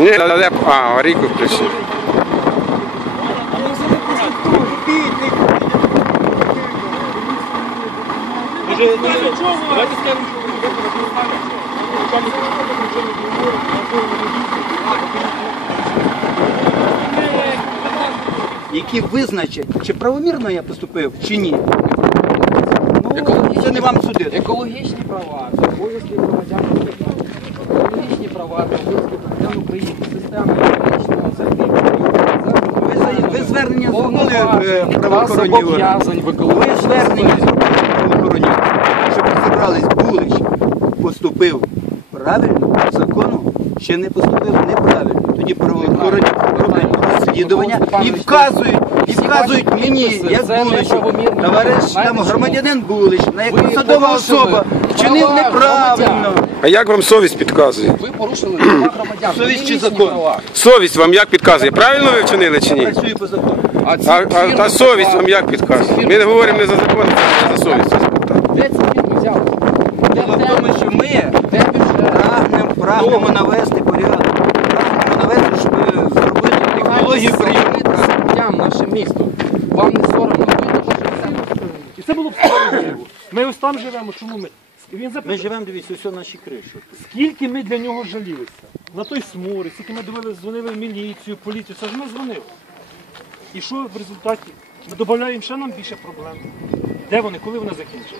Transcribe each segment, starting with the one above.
Ні, але а, аварійку включив. які визначать, чи правомірно я поступив, чи ні. Ну, Екологічні- це не вам судити. Екологічні права, це обов'язки громадян Екологічні права, громадян України. системи економічного захисту. Ви, звернення в е, правоохоронні органи. Ви звернення правоохоронні щоб розібрались, Булич поступив правильно, закону, чи не поступив неправильно. Тоді роблять розслідування і вказують, і вказують мені, як Буличу, товариш там громадянин Булич, на як Ви посадова особа, вчинив неправильно. А як вам совість підказує? Ви порушили права громадян. Совість чи закон? Совість вам як підказує? Правильно ви вчинили чи ні? Працює по закону. А, А, а та совість вам як підказує? Ми не говоримо не за закон, а за совість. Де ці фірми взяли? Де, Дело в де, тому, що ми де бюджет? прагнемо, прагнемо навести порядок. Прагнемо навести, щоб е, зробити технологію прийому. Сміттям наше місто. Вам не соромно? Ви дуже І це було б справедливо. Ми ось там живемо, чому ми? І він Ми запитав, живемо, дивіться, все наші криші. скільки ми для нього жалілися. На той сморі, скільки ми дивилися, дзвонили в міліцію, поліцію, це ж ми дзвонили. І що в результаті? Ми додаємо ще нам більше проблем. Де вони, коли вони закінчаться?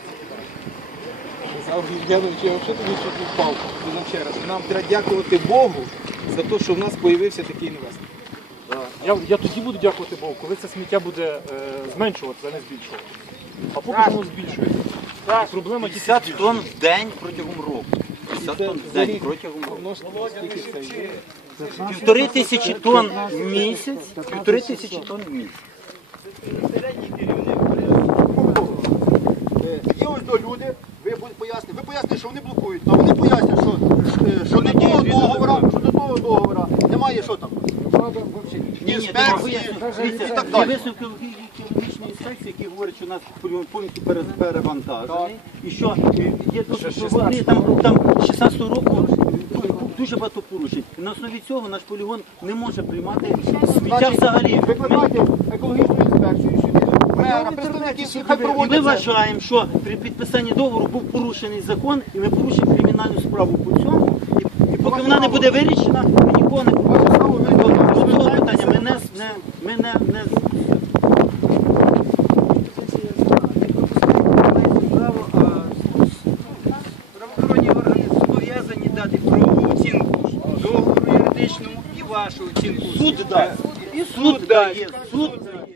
Євгенович, я взагалі тобі щось не впав. Сказав ще раз. Нам треба дякувати Богу за те, що в нас з'явився такий інвестор. Я, я тоді буду дякувати Богу, коли це сміття буде е, зменшуватися, а не збільшуватися. А поки що воно збільшується. І проблема тільки 50 тонн в день протягом року. 50 тонн в день протягом року. Воно ж скільки це є. Півтори тисячі тонн в місяць, півтори тисячі тонн в місяць. Є ось до люди, ви будете пояснити, ви поясните, що вони блокують, а вони пояснять, що, е, що до того договора, що до того договора немає що там. Інспекції і так Є далі. висновки екологічної інспекції, які говорять, що у нас повністю пере- перевантажений. І що є вони там, там 16 року дуже багато порушень. І на основі цього наш полігон не може приймати сміття взагалі. Викликайте екологічну інспекцію мера, представників, хай І ми проводять це. вважаємо, що при підписанні договору був порушений закон, і ми порушимо кримінальну справу по цьому. І, і поки вона не буде вирішена, ми нікого не порушимо. До цього питання ми не, не, ми не, не Правоохоронні органи зобов'язані дати правову оцінку і вашу оцінку. Суд дасть. І суд дає. Суд дає.